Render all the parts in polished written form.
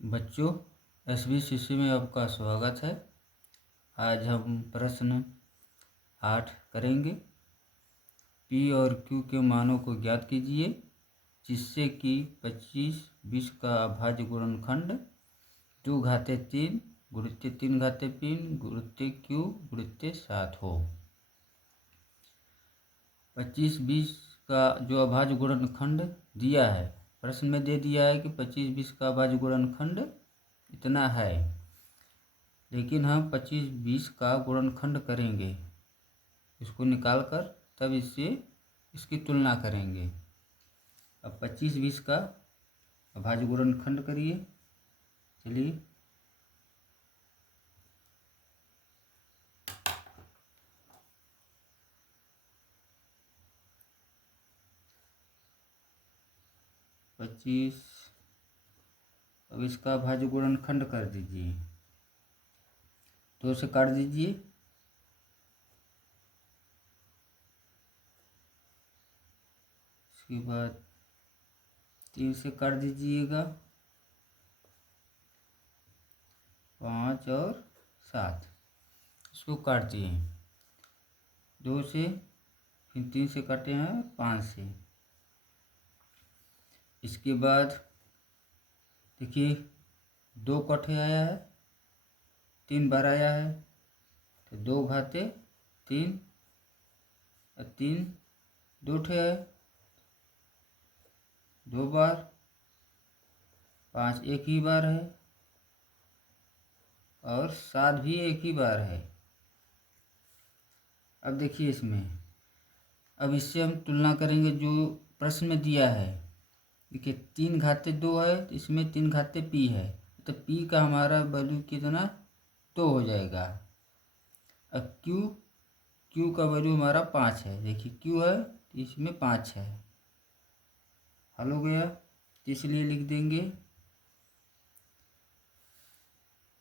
बच्चों, SBCC में आपका स्वागत है। आज हम प्रश्न 8 करेंगे। P और Q के मानों को ज्ञात कीजिए जिससे कि 25-20 का अभाज्य गुणनखंड 2 घाते 3 गुणित 3 घाते 3 गुणित Q गुणित 7 हो। 25-20 का जो अभाज्य गुणनखंड दिया है, प्रश्न में दे दिया है कि 25-20 का अभाज्य गुणनखंड इतना है, लेकिन हम 25-20 का गुणनखंड करेंगे। इसको निकाल कर तब इससे इसकी तुलना करेंगे। अब 25-20 का अभाज्य गुणनखंड करिए। चलिए, अब इसका अभाज्य गुणनखंड कर दीजिए। 2 से काट दीजिए। इसके बाद 3 से काट दीजिएगा। 5 और 7 इसको काट दिए। 2 से, फिर 3 से काटे हैं 5 से। इसके बाद देखिए 2 कटे आया है, 3 बार आया है, तो 2 घाते 3 और 3 2 ठे है, 2 बार। 5 एक ही बार है और 7 भी एक ही बार है। अब देखिए इसमें, अब इससे हम तुलना करेंगे जो प्रश्न में दिया है। देखिए 3 घाते 2 है, तो इसमें 3 घाते P है, तो P का हमारा वैल्यू कितना 2 हो जाएगा। अब Q का वैल्यू हमारा 5 है। देखिए Q है तो इसमें 5 है। हल हो गया, इसलिए लिख देंगे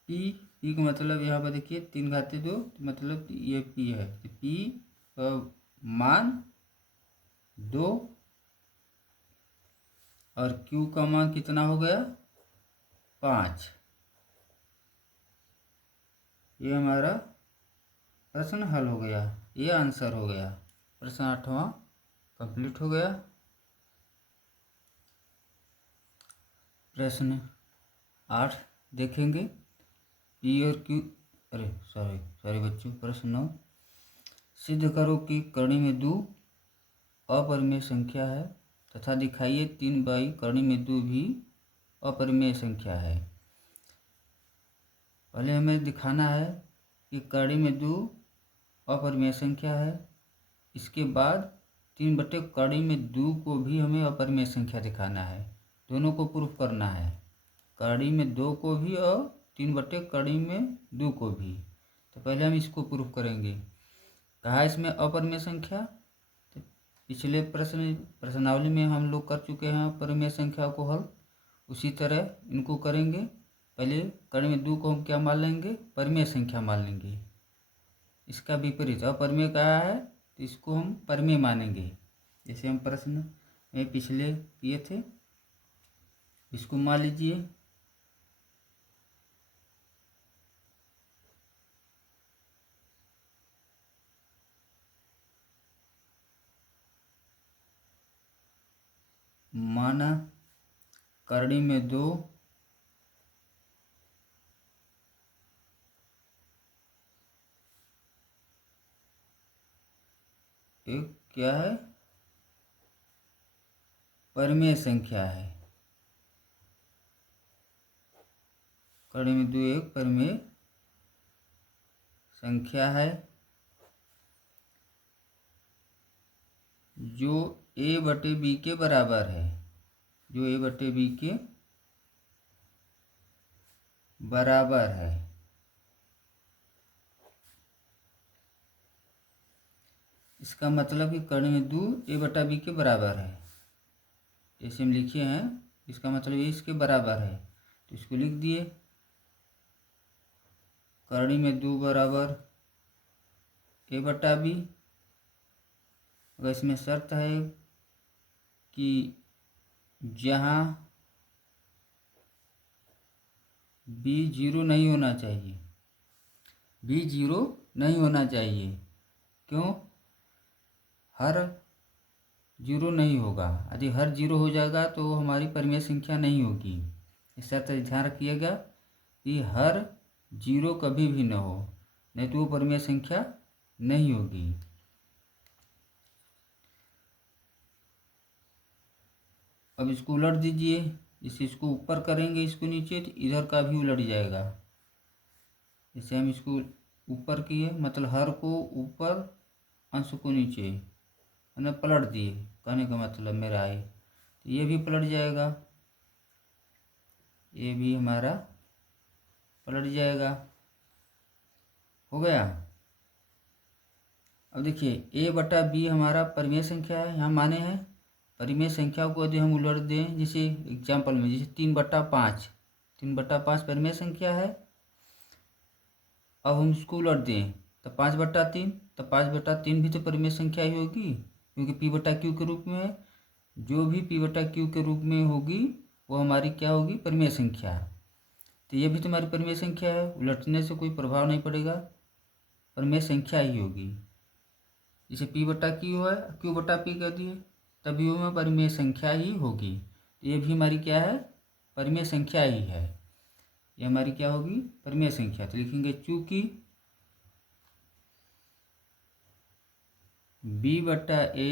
P का मतलब यहाँ पर देखिए 3 घाते 2, तो मतलब ये P है, तो P का मान 2 और Q का मान कितना हो गया 5। ये हमारा प्रश्न हल हो गया, ये आंसर हो गया। प्रश्न 8वां कंप्लीट हो गया। प्रश्न 8 देखेंगे। P और Q, अरे सॉरी बच्चों, प्रश्न 9। सिद्ध करो कि कर्ण में 2 अपरिमेय संख्या है तथा दिखाइए 3 बाई कर्ण में 2 भी अपरिमेय संख्या है। पहले हमें दिखाना है कि कर्ण में 2 अपरिमेय संख्या है। इसके बाद 3/कर्ण में 2 को भी हमें अपरिमेय संख्या दिखाना है। दोनों को प्रूफ करना है, कर्ण में 2 को भी और 3/कर्ण में 2 को भी। तो पहले हम इसको प्रूफ करेंगे। कहा इसमें अपरिमेय संख्या, तो पिछले प्रश्नावली में हम लोग कर चुके हैं अपरिमेय संख्या को हल। उसी तरह इनको करेंगे। पहले कर्ण में 2 को हम क्या मान लेंगे, परिमेय संख्या मान लेंगे। इसका विपरीत अपरिमेय कहा है तो इसको हम परिमेय मानेंगे। जैसे हम प्रश्न में पिछले किए थे, इसको मान लीजिए। माना कर्ण में 2 एक क्या है, परिमेय संख्या है। कर्ण में 2 एक परिमेय संख्या है जो A/B के बराबर है, जो A/B के बराबर है। इसका मतलब कि कर्ण में 2 A/B के बराबर है। जैसे हम लिखे हैं, इसका मतलब ये इसके बराबर है, तो इसको लिख दिए। कर्ण में 2 बराबर A/B। अगर इसमें शर्त है कि जहाँ बी जीरो नहीं होना चाहिए, बी जीरो नहीं होना चाहिए। क्यों? हर जीरो नहीं होगा। यदि हर जीरो हो जाएगा तो हमारी परिमेय संख्या नहीं होगी। इस शर्त ध्यान रखिएगा कि हर जीरो कभी भी न हो, नहीं तो वो परिमेय संख्या नहीं होगी। अब इसको उलट दीजिए। इसको ऊपर करेंगे, इसको नीचे, तो इधर का भी उलट जाएगा। जैसे हम इसको ऊपर किए, मतलब हर को ऊपर, अंश को नीचे, मैंने पलट दिए, कहने का मतलब मेरा है। तो ये भी पलट जाएगा, ये भी हमारा पलट जाएगा। हो गया। अब देखिए a बटा बी हमारा परिमेय संख्या है, यहाँ माने हैं। परिमेय संख्या को यदि हम उलट दें, जैसे एग्जाम्पल में, जैसे 3/5, 3/5 परिमेय संख्या है। अब हम इसको उलट दें तो 5/3, तो 5/3 भी तो परिमेय संख्या ही होगी, क्योंकि p/q के रूप में है। जो भी p/q के रूप में होगी वो हमारी क्या होगी? परिमेय संख्या। तो ये भी तो हमारी परिमेय संख्या है, उलटने से कोई प्रभाव नहीं पड़ेगा, परिमेय संख्या ही होगी। जैसे p/q है, q/p कर दिए, तभी वो में परिमेय संख्या ही होगी। तो ये भी हमारी क्या है? परिमेय संख्या ही है। ये हमारी क्या होगी? परिमेय संख्या। तो लिखेंगे चूंकि b/a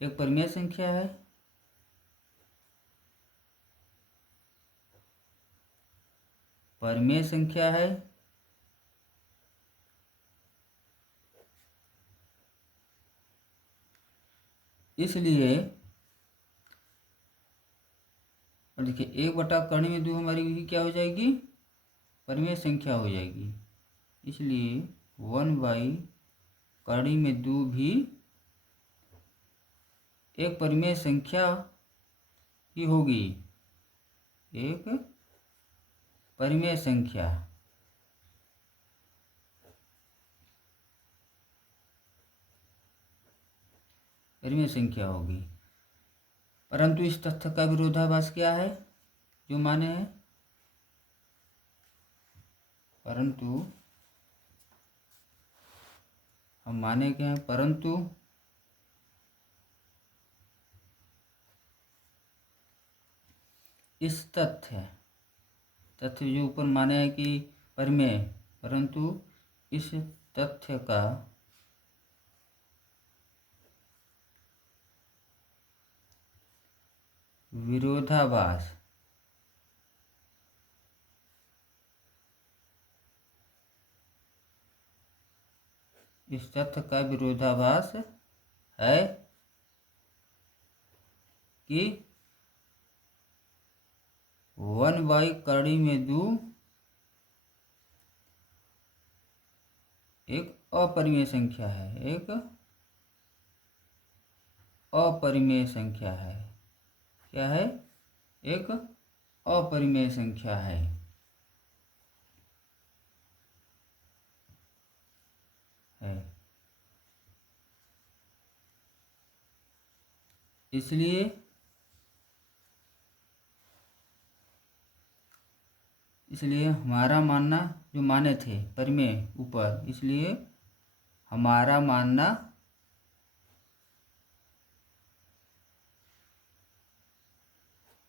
एक परिमेय संख्या है, परिमेय संख्या है, इसलिए, और देखिए 1/2 हमारी भी क्या हो जाएगी? परिमेय संख्या हो जाएगी। इसलिए 1/2 भी एक परिमेय संख्या ही होगी, एक परिमेय संख्या। परिमेय संख्या होगी। परंतु इस तथ्य का विरोधाभास क्या है जो माने हैं? परंतु हम माने क्या है? परंतु इस तथ्य जो ऊपर माने है कि परिमेय, परंतु इस तथ्य का विरोधाभास इस तथ्य का विरोधाभास है कि 1/2 एक अपरिमेय संख्या है, एक अपरिमेय संख्या है। क्या है? एक अपरिमेय संख्या है। इसलिए हमारा मानना, जो माने थे परिमेय ऊपर, इसलिए हमारा मानना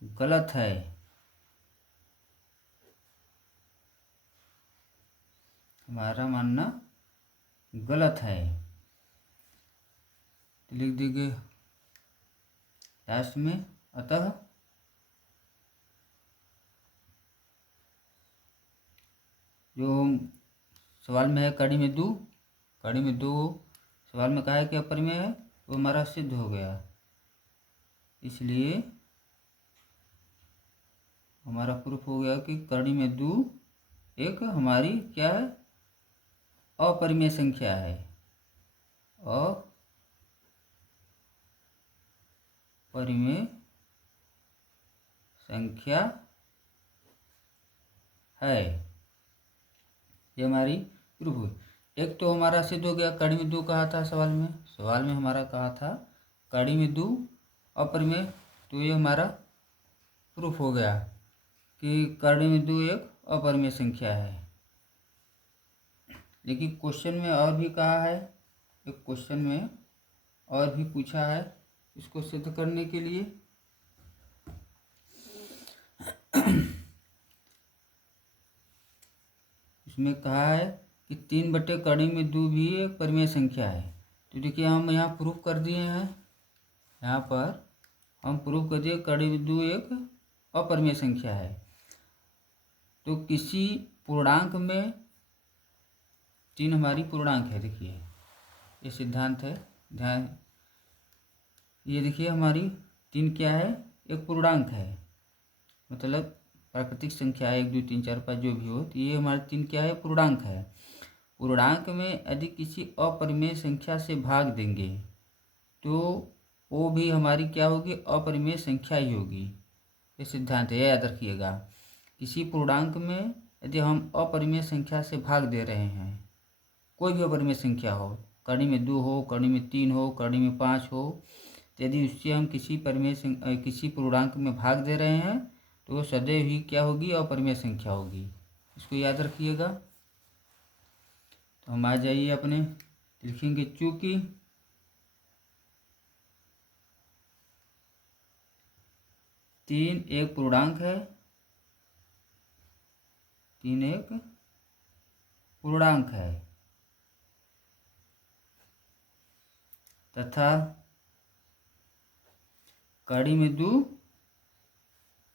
गलत है। हमारा मानना गलत है। तो लिख दीजिए लास्ट में, अतः जो सवाल में है कड़ी में दो, सवाल में कहा है कि अपरिमेय है, वो हमारा सिद्ध हो गया। इसलिए हमारा प्रूफ हो गया कि कड़ी में दो एक हमारी क्या है? अपरिमेय संख्या है। अपरिमेय संख्या है। ये हमारी प्रूफ हुई। एक तो हमारा सिद्ध हो गया, कड़ी में 2 कहा था सवाल में हमारा कहा था कड़ी में 2 अपरिमेय, तो ये हमारा प्रूफ हो गया कि कड़ी में 2 एक अपरिमेय संख्या है। लेकिन क्वेश्चन में और भी कहा है, एक क्वेश्चन में और भी पूछा है इसको सिद्ध करने के लिए। इसमें कहा है कि 3 कड़ी में 2 भी एक परिमेय संख्या है। तो देखिए हम यहाँ प्रूफ कर दिए हैं, यहाँ पर हम प्रूफ कर दिए कड़ी में 2 एक अपरिमेय संख्या है। तो किसी पूर्णांक में 3 हमारी पूर्णांक है। देखिए ये सिद्धांत है, ध्यान, ये देखिए हमारी 3 क्या है, एक पूर्णांक है, मतलब प्राकृतिक संख्या 1 2 3 4 5 जो भी हो, तो ये हमारे 3 क्या है, पूर्णांक है। पूर्णांक में यदि किसी अपरिमेय संख्या से भाग देंगे तो वो भी हमारी क्या होगी, अपरिमेय संख्या ही होगी। ये सिद्धांत है, याद रखिएगा। किसी पूर्णांक में यदि हम अपरिमेय संख्या से भाग दे रहे हैं, कोई भी अपरिमेय संख्या हो, कड़ी में 2 हो, कड़ी में 3 हो, कड़ी में 5 हो, तो यदि उससे हम किसी पूर्णांक में भाग दे रहे हैं तो वो सदैव ही क्या होगी, अपरिमेय संख्या होगी। इसको याद रखिएगा। तो हम आ जाइए अपने, लिखेंगे चूंकि तीन एक पूर्णांक है, 3 एक पूर्णांक है, तथा कड़ी में 2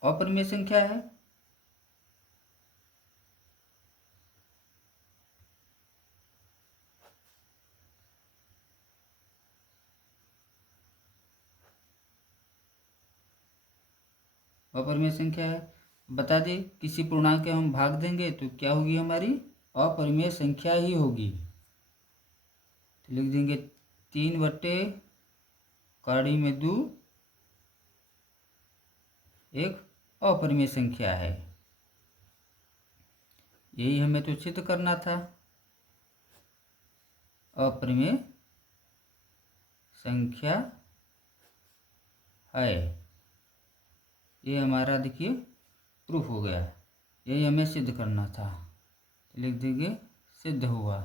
अपरिमेय संख्या है। अपरिमेय संख्या है, बता दें किसी पूर्णांक के हम भाग देंगे तो क्या होगी, हमारी अपरिमेय संख्या ही होगी। तो लिख देंगे 3 कड़ी में 2 एक अपरिमेय संख्या है। यही हमें तो सिद्ध करना था, अपरिमेय संख्या है। ये हमारा देखिए प्रूफ हो गया, यही हमें सिद्ध करना था। तो लिख देंगे सिद्ध हुआ।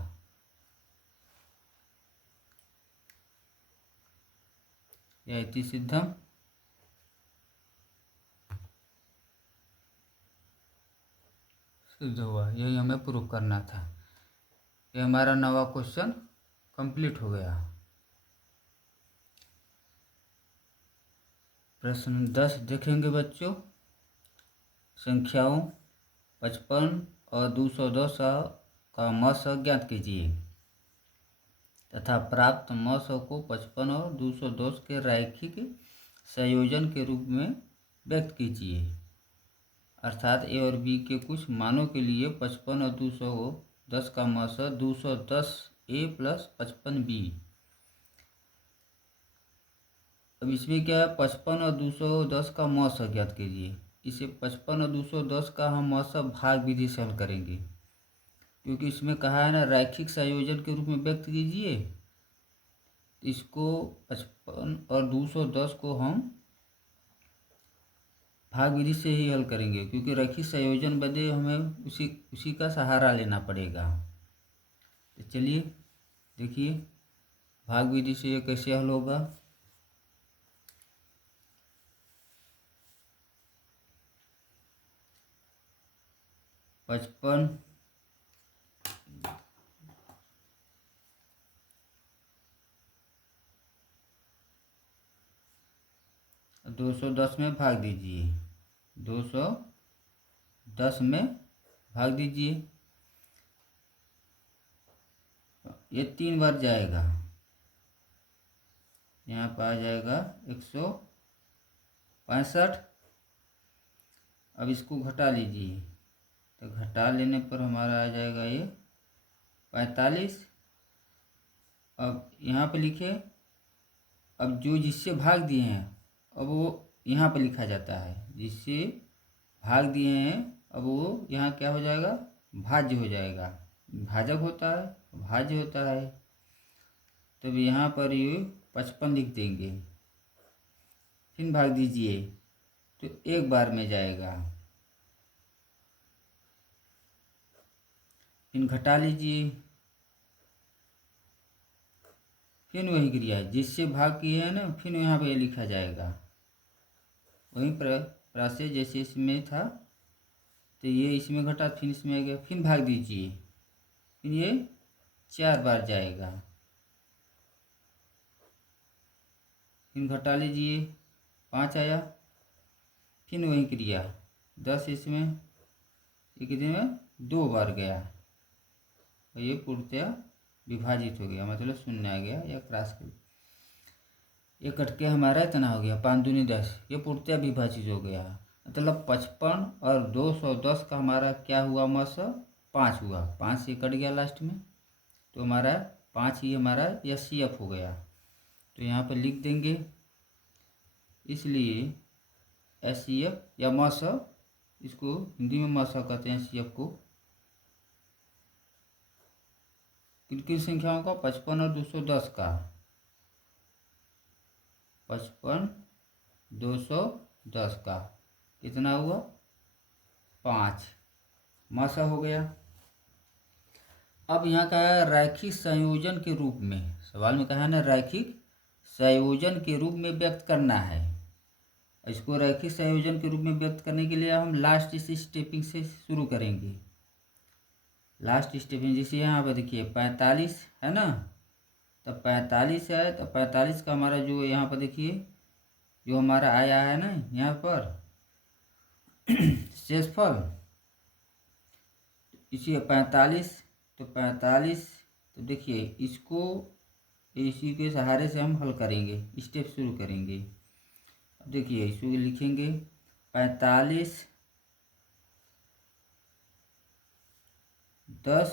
यह इति सिद्धम, सिद्ध हुआ, यही हमें प्रूफ करना था। ये हमारा नवा क्वेश्चन कंप्लीट हो गया। प्रश्न 10 देखेंगे बच्चों। संख्याओं 55 और 210 का मस ज्ञात कीजिए तथा प्राप्त मस को 55 और 210 के रैखिक संयोजन के रूप में व्यक्त कीजिए। अर्थात ए और बी के कुछ मानों के लिए 55 और 210 का मस 210 ए प्लस 55 बी। अब इसमें क्या है, 55 और 210 का मस ज्ञात कीजिए। इसे 55 और 210 का हम मस भाग विधि से हल करेंगे, क्योंकि इसमें कहा है ना रैखिक संयोजन के रूप में व्यक्त कीजिए। इसको 55 और 210 को हम भाग विधि से ही हल करेंगे, क्योंकि रैखिक संयोजन बदे हमें उसी का सहारा लेना पड़ेगा। तो चलिए देखिए भाग विधि से ये कैसे हल होगा। पचपन 210 में भाग दीजिए, 210 में भाग दीजिए। ये 3 बार जाएगा, यहाँ पर आ जाएगा 165। अब इसको घटा लीजिए, तो घटा लेने पर हमारा आ जाएगा ये 45। अब यहाँ पे लिखे, अब जो जिससे भाग दिए हैं अब वो यहाँ पे लिखा जाता है, जिससे भाग दिए हैं अब वो यहाँ क्या हो जाएगा, भाज्य हो जाएगा। भाजक होता है, भाज्य होता है। तब यहाँ पर ये 55 लिख देंगे, फिर भाग दीजिए तो 1 बार में जाएगा। फिर घटा लीजिए, फिर वही क्रिया है जिससे भाग किया है ना, फिर यहाँ पे लिखा जाएगा वही प्रोसेस जैसे इसमें था। तो ये इसमें घटा, फिर इसमें आ गया, फिर भाग दीजिए, फिर ये 4 बार जाएगा, फिर घटा लीजिए 5 आया, फिर वही क्रिया 10 इसमें, ये कितने में 2 बार गया और ये पूर्णतया विभाजित हो गया, मतलब शून्य आ गया या क्रॉस कर, ये कट के हमारा इतना हो गया 5 दूनी 10, ये पूर्णतया विभाजित हो गया, मतलब 55 और 210 का हमारा क्या हुआ मस 5 हुआ, 5 से कट गया लास्ट में, तो हमारा 5 ही हमारा SCF हो गया। तो यहाँ पर लिख देंगे, इसलिए SCF या मस, इसको हिंदी में मस कहते हैं SCF को, किन संख्याओं का 55 और 210 का, 55 210 का कितना हुआ 5 मासा हो गया। अब यहाँ का है रैखिक संयोजन के रूप में, सवाल में कहा है ना रैखिक संयोजन के रूप में व्यक्त करना है। इसको रैखिक संयोजन के रूप में व्यक्त करने के लिए हम लास्ट स्टेपिंग से शुरू करेंगे। लास्ट स्टेपिंग जैसे यहाँ पर देखिए 45 है ना, तो 45 है, तो 45 का हमारा जो यहाँ पर देखिए जो हमारा आया है ना यहाँ पर शेषफल, इसी 45, तो 45, तो देखिए इसको इसी के सहारे से हम हल करेंगे, स्टेप शुरू करेंगे। अब देखिए इसको लिखेंगे 45 10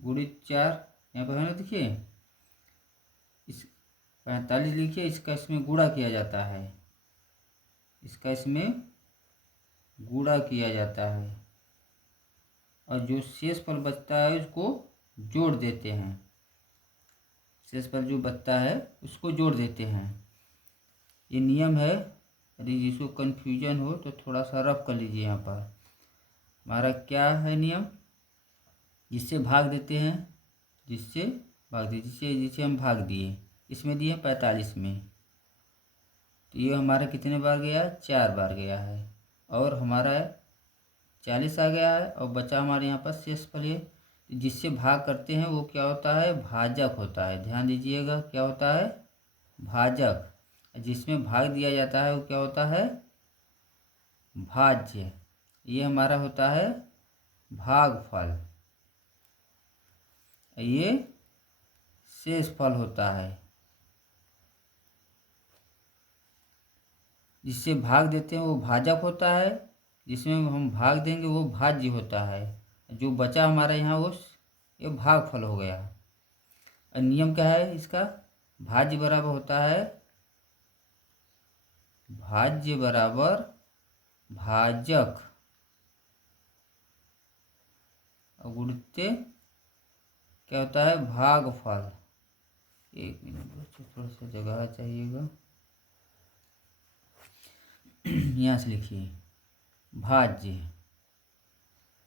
गुणित 4, यहाँ पर है ना देखिए, इस 45 लिखिए, इसका इसमें गुणा किया जाता है, इसका इसमें गुणा किया जाता है, और जो शेषफल बचता है उसको जोड़ देते हैं, शेषफल जो बचता है उसको जोड़ देते हैं। ये नियम है, यदि जिसको कन्फ्यूजन हो तो थोड़ा सा रफ कर लीजिए। यहाँ पर हमारा क्या है नियम, जिससे भाग देते हैं, जिससे भाग दिए, जिससे हम भाग दिए, इसमें दिए 45 में, तो ये हमारा कितने बार गया 4 बार गया है, और हमारा 40 आ गया है, और बचा हमारे यहाँ पर शेषफल है, जिससे भाग करते हैं वो क्या होता है भाजक होता है। ध्यान दीजिएगा क्या होता है भाजक, जिसमें भाग दिया जाता है वो क्या होता है भाज्य। ये हमारा होता है भागफल, ये शेषफल होता है। जिससे भाग देते हैं वो भाजक होता है, जिसमें हम भाग देंगे वो भाज्य होता है। जो बचा हमारा यहाँ वो ये भागफल हो गया। और नियम क्या है इसका, भाज्य बराबर होता है, भाज्य बराबर भाजक और गुणित्य क्या होता है भागफल। एक मिनट बच्चों, थोड़ा सा जगह चाहिएगा, यहाँ से लिखिए भाज्य,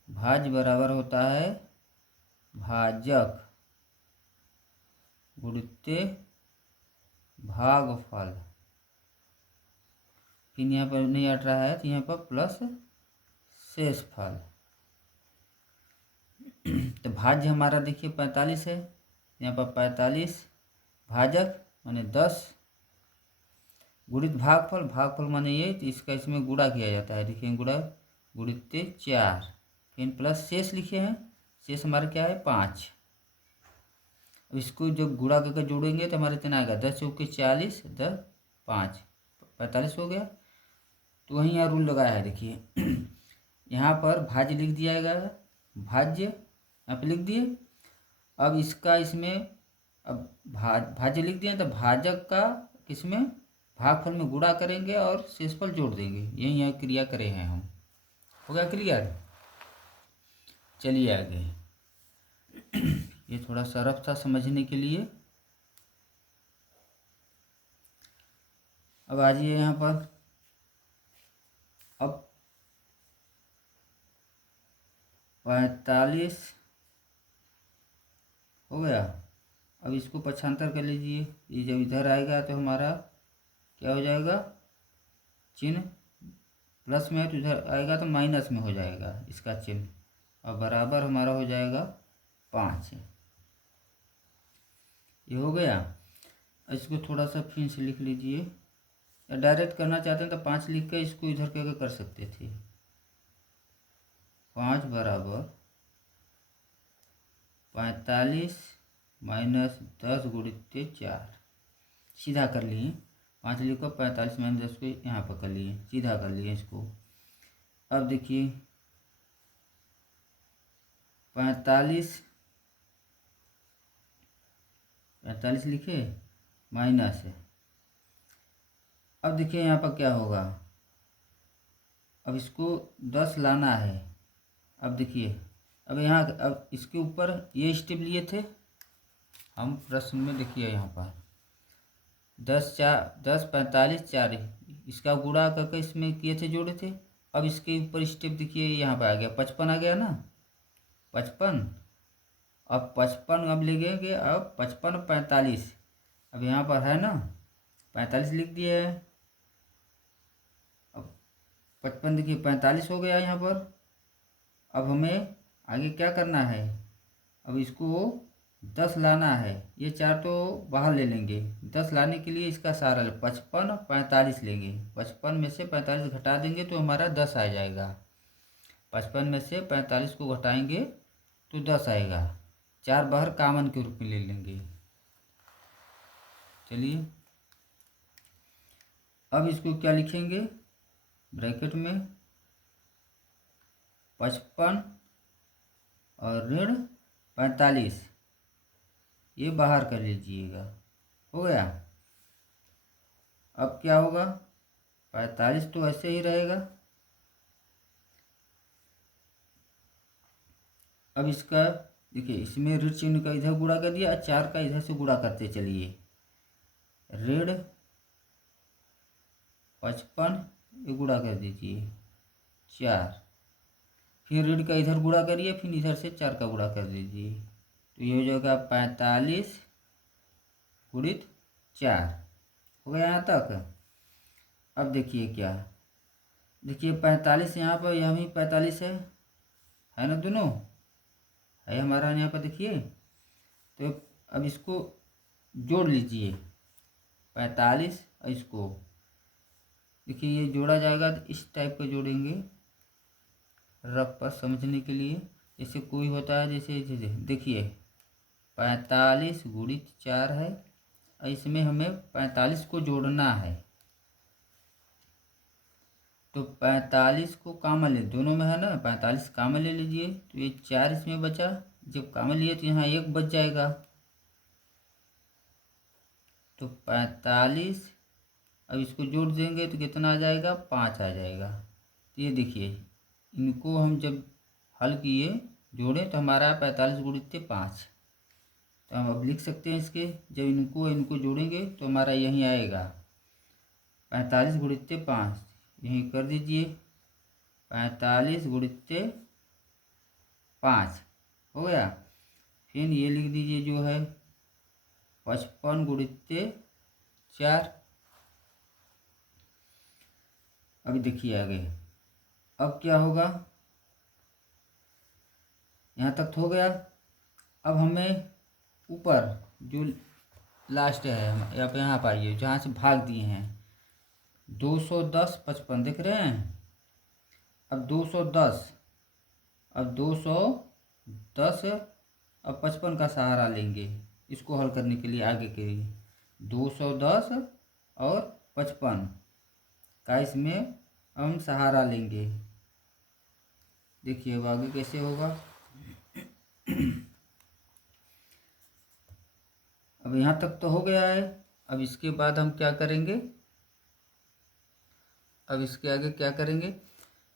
भाज्य बराबर होता है भाजक गुणित्य भागफल। फिर यहाँ पर नहीं हट रहा है तो यहाँ पर प्लस शेषफल। तो भाज्य हमारा देखिए 45 है, यहाँ पर 45 भाजक माने 10 गुणित भागफल, भागफल माने ये, तो इसका इसमें गुणा किया जाता है, देखिए गुणा गुणित 4, फिर प्लस शेष लिखे हैं, शेष हमारा क्या है 5। अब इसको जब गुणा करके जोड़ेंगे तो हमारे इतना आएगा 10 चौके 40, 10 5 45 हो गया। तो वहीं यहाँ रूल लगाया है देखिए यहाँ पर भाज्य लिख दिया जाएगा, भाज्य यहाँ पे लिख दिए। अब इसका इसमें अब भाज्य लिख दिए तो भाजक का किसमें भागफल में गुणा करेंगे और शेषफल जोड़ देंगे, यही यहाँ क्रिया करे हैं हम। हो गया क्लियर, चलिए आगे। ये थोड़ा सा रफ था समझने के लिए। अब आ जाइए यहाँ पर, अब 45 हो गया। अब इसको पक्षांतर कर लीजिए, ये जब इधर आएगा तो हमारा क्या हो जाएगा, चिन्ह प्लस में है तो इधर आएगा तो माइनस में हो जाएगा इसका चिन्ह, और बराबर हमारा हो जाएगा 5। ये हो गया। इसको थोड़ा सा फिर से लिख लीजिए, या डायरेक्ट करना चाहते हैं तो 5 लिख के इसको इधर कर सकते थे। 5 बराबर 45 माइनस 10 गुणित 4, सीधा कर लिए। 5 लिखो, 45 माइनस 10 को यहाँ पर कर लिए, सीधा कर लिए इसको। अब देखिए 45 लिखे माइनस है। अब देखिए यहाँ पर क्या होगा, अब इसको 10 लाना है। अब देखिए, अब यहाँ अब इसके ऊपर ये स्टेप लिए थे हम प्रश्न में, देखिए यहाँ पर 10 45 4 इसका गुणा करके इसमें किए थे, जोड़े थे। अब इसके ऊपर स्टेप देखिए यहाँ पर आ गया 55 आ गया ना, 55। अब 55 अब लिखेंगे, अब 55 45, अब यहाँ पर है ना 45 लिख दिए है। अब 55 देखिए 45 हो गया यहाँ पर। अब हमें आगे क्या करना है, अब इसको 10 लाना है। ये 4 तो बाहर ले लेंगे, 10 लाने के लिए इसका सारा 55 45 लेंगे। 55 में से 45 घटा देंगे तो हमारा 10 आ जाएगा। 55 में से 45 को घटाएंगे तो 10 आएगा। 4 बाहर कॉमन के रूप में ले लेंगे। चलिए अब इसको क्या लिखेंगे, ब्रैकेट में 55 और ऋण 45, ये बाहर कर लीजिएगा। हो गया। अब क्या होगा, 45 तो ऐसे ही रहेगा। अब इसका देखिए, इसमें ऋण चिन्ह का इधर गुणा कर दिया, 4 का इधर से गुणा करते चलिए। ऋण 55 ये गुणा कर दीजिए 4, फिर ऋण का इधर गुणा करिए, फिर इधर से 4 का गुणा कर दीजिए, तो ये हो जाएगा 45 गुणित 4। हो गया यहाँ तक। अब देखिए क्या, देखिए 45 यहाँ पर, यहाँ भी 45 है ना, दोनों है हमारा यहाँ पर। देखिए तो अब इसको जोड़ लीजिए 45 और इसको, देखिए ये जोड़ा जाएगा तो इस टाइप का जोड़ेंगे रफ पर समझने के लिए। जैसे कोई होता है, जैसे देखिए 45 गुणित 4 है, और इसमें हमें 45 को जोड़ना है। तो 45 को कॉमन ले, दोनों में है ना 45 कॉमन ले लीजिए, तो ये 4 इसमें बचा। जब कॉमन लिए तो यहाँ 1 बच जाएगा, तो 45 अब इसको जोड़ देंगे तो कितना आ जाएगा, 5 आ जाएगा। तो ये देखिए, इनको हम जब हल किए, जोड़े तो हमारा 45 गुणित 5। तो हम अब लिख सकते हैं इसके, जब इनको जोड़ेंगे तो हमारा यहीं आएगा 45 गुणित 5, यहीं कर दीजिए 45 गुणित 5 हो गया। फिर ये लिख दीजिए जो है 55 गुणित 4। अभी देखिए आगे, अब क्या होगा, यहाँ तक तो हो गया। अब हमें ऊपर जो लास्ट है, यहाँ पर आइए, जहाँ से भाग दिए हैं 210 55 दिख रहे हैं। अब 210 अब 55 का सहारा लेंगे इसको हल करने के लिए। आगे के 210 और 55 का इसमें हम सहारा लेंगे। देखिए अब आगे कैसे होगा। अब यहाँ तक तो हो गया है। अब इसके बाद हम क्या करेंगे, अब इसके आगे क्या करेंगे,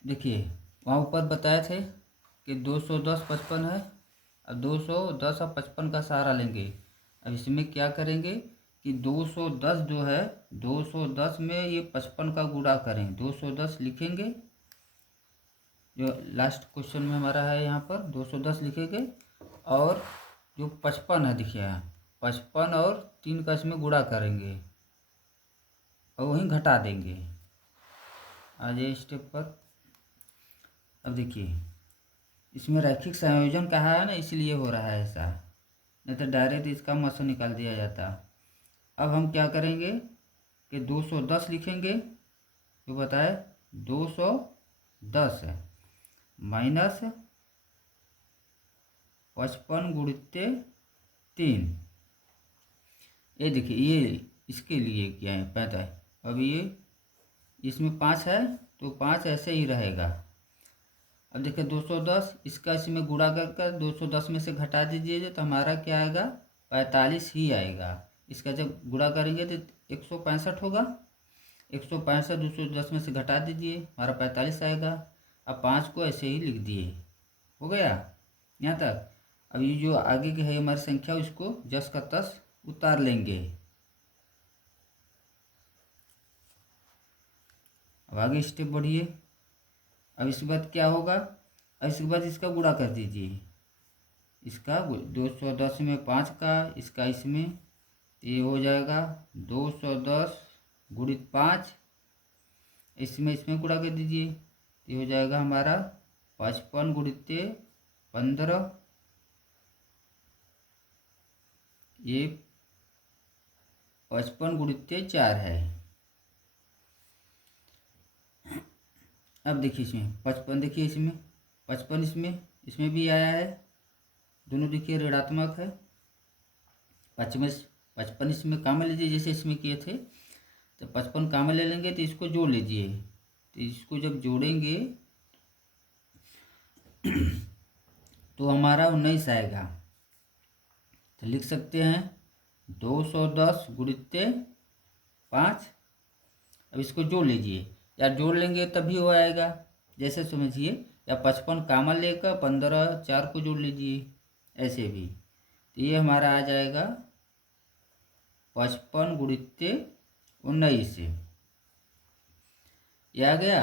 देखिए वहाँ ऊपर बताए थे कि 210 55 है। अब 210 और 55 का सहारा लेंगे। अब इसमें क्या करेंगे कि 210 जो है, 210 में ये 55 का गुणा करें, 210 लिखेंगे जो लास्ट क्वेश्चन में हमारा है यहाँ पर 210 लिखेंगे, और जो 55 है देखिए यहाँ 55 और 3 का इसमें गुणा करेंगे और वहीं घटा देंगे। आ जाइए स्टेप पर। अब देखिए इसमें रैखिक संयोजन कहा है ना, इसलिए हो रहा है ऐसा, नहीं तो डायरेक्ट इसका मसला निकाल दिया जाता। अब हम क्या करेंगे कि 210 लिखेंगे, जो बताए 210 है माइनस 55 गुणित्ते 3। ये देखिए ये इसके लिए क्या है पता है। अब ये इसमें 5 है तो 5 ऐसे ही रहेगा। अब देखिए 210 इसका इसमें गुणा कर 210 में से घटा दीजिए तो हमारा क्या आएगा 45 ही आएगा। इसका जब गुणा करेंगे तो 165 होगा। 165 210 में से घटा दीजिए, हमारा 45 आएगा। अब 5 को ऐसे ही लिख दिए, हो गया यहाँ तक। अब ये जो आगे की है हमारी संख्या उसको जस का तस उतार लेंगे। अब आगे स्टेप बढ़िए। अब इसके बाद क्या होगा, अब इसके बाद इसका गुणा कर दीजिए। इसका 210 में 5 का, इसका इसमें ये हो जाएगा 210 गुणित 5, इसमें गुणा कर दीजिए। ये हो जाएगा हमारा 55 गुणित 15, ये 55 गुणित 4 है। अब देखिए इसमें 55, देखिए इसमें 55 इसमें भी आया है, दोनों देखिए ऋणात्मक है। 55 इसमें काम लीजिए, जैसे इसमें किए थे तो 55 काम ले लेंगे तो इसको जोड़ लीजिए। तो इसको जब जोड़ेंगे तो हमारा 19 आएगा। तो लिख सकते हैं 210 गुणित 5। अब इसको जोड़ लीजिए, या जोड़ लेंगे तभी हो आएगा, जैसे समझिए। या 55 कामन लेकर 15 4 को जोड़ लीजिए, ऐसे भी। तो ये हमारा आ जाएगा 55 गुणित 19, ये आ गया।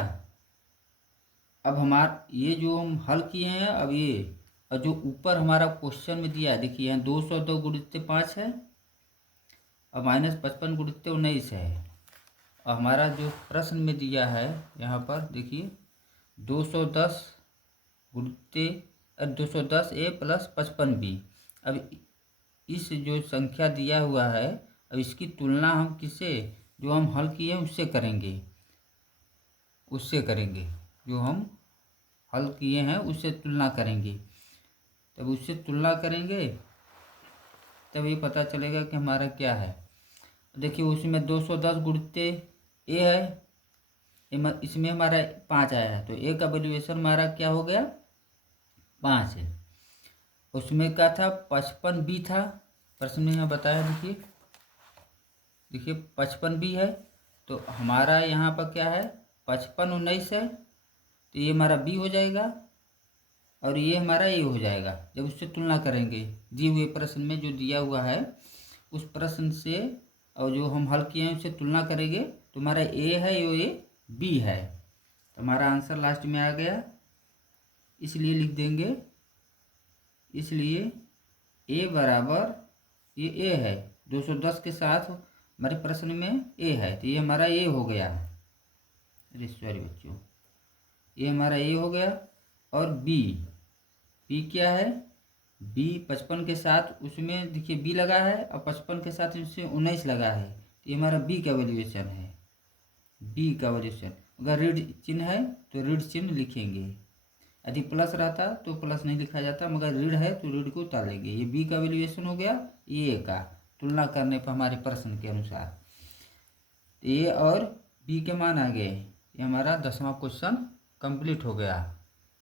अब हमारा ये जो हम हल किए हैं, अब ये और जो ऊपर हमारा क्वेश्चन में दिया है देखिए यहाँ 202 गुणित 5 है और माइनस 55 गुणित 19 है। और हमारा जो प्रश्न में दिया है यहाँ पर देखिए 210 गुणित 210 ए प्लस 55 बी। अब इस जो संख्या दिया हुआ है, अब इसकी तुलना हम किससे, जो हम हल किए हैं उससे करेंगे, जो हम हल किए हैं उससे तुलना करेंगे। तब उससे तुलना करेंगे तब ये पता चलेगा कि हमारा क्या है। देखिए उसमें 210 गुणित ए है, इसमें हमारा 5 आया है, तो ए का वैल्यूएशन हमारा क्या हो गया 5 है। उसमें क्या था 55 बी था, प्रश्न में यहाँ बताया। देखिए 55 बी है, तो हमारा यहाँ पर क्या है 55 19 है, तो ये हमारा बी हो जाएगा और ये हमारा ए हो जाएगा। जब उससे तुलना करेंगे दिए हुए प्रश्न में जो दिया हुआ है उस प्रश्न से और जो हम हल किए हैं उससे तुलना करेंगे, तो हमारा ए है ये बी है, तो हमारा आंसर लास्ट में आ गया। इसलिए लिख देंगे, इसलिए ए बराबर ये ए है 210 के साथ हमारे प्रश्न में ए है, तो ये हमारा ए हो गया। अरे सॉरी बच्चों, ये हमारा ए हो गया। और बी क्या है, बी 55 के साथ उसमें देखिए बी लगा है और 55 के साथ उसमें 19 लगा है, तो ये हमारा बी का वैल्यूएशन है। बी का वैल्यूएशन अगर ऋण चिन्ह है तो ऋण चिन्ह लिखेंगे, यदि प्लस रहता तो प्लस नहीं लिखा जाता, मगर ऋण है तो ऋण को उतार लेंगे। ये बी का वैल्यूएशन हो गया, ए का तुलना करने पर हमारे प्रश्न के अनुसार ए और बी के मान आ गए। ये हमारा 10वां क्वेश्चन कंप्लीट हो गया।